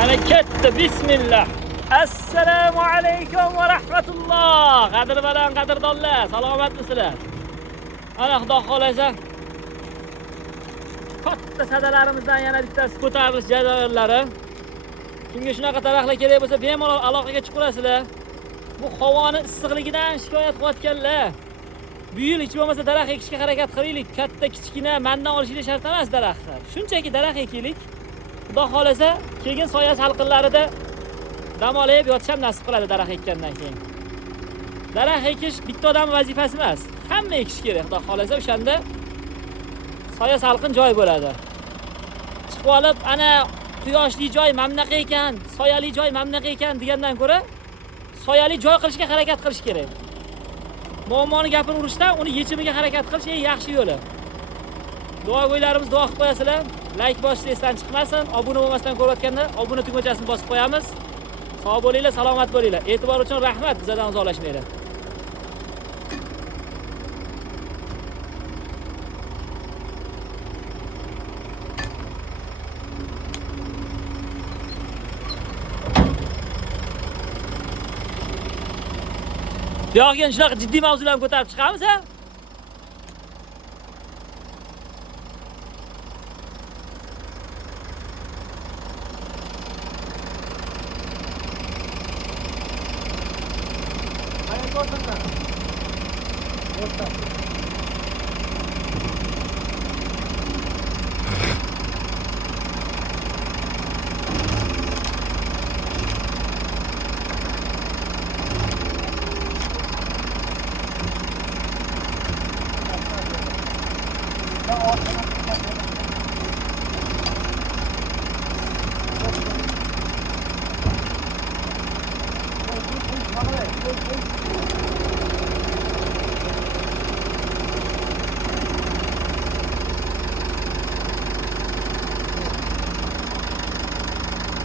Ana ketdi, bismillah. Assalomu alaykum va rahmatulloh. Qadr bilan qadrdonlar, salomatmisizlar? Ana xudo xolasa katta sadalarimizdan yana bittasi ko'tarilish jarayonlari. Kimga shunaqa daraxtlar kerak bo'lsa, bemalol aloqaga chiqasizlar. Bu havoning issiqligidan shikoyat qilayotganlar. Bu yil hech bo'lmasa daraxt ekishga harakat qilaylik. Katta, kichkina mandan olishingiz shart emas daraxtlar. Shunchaki daraxt ekaylik. Xudo xolasa, keyin soya salqinlarida dam olib yotish ham nasib qiladi daraxt ekkandan keyin. Daraxt ekish bitta odam vazifasi emas. Hamma ekish kerak. Xudo xolasa, o'shanda soya salqin joy bo'ladi. Chiqib olib, ana quyoshli joy mamnaqa ekan, soyali joy mamnaqa ekan degandan ko'ra, soyali joy qilishga harakat qilish kerak. Muammoni gapini urishdan uni yechimiga harakat qilish eng yaxshi yo'li. Duogo'ylarimiz duo qilib qo'yasizlar. Like bosishni esdan chiqmasin. Obuna bo'lmasdan ko'rayotganda obuna tugmachasini bosib qo'yamiz. Sog' bo'linglar, salomat bo'linglar. E'tibor uchun rahmat. Bizdan uzoqlashmanglar. Buyoqga shunaqa jiddiy mavzularni ko'tarib chiqamiz, ha?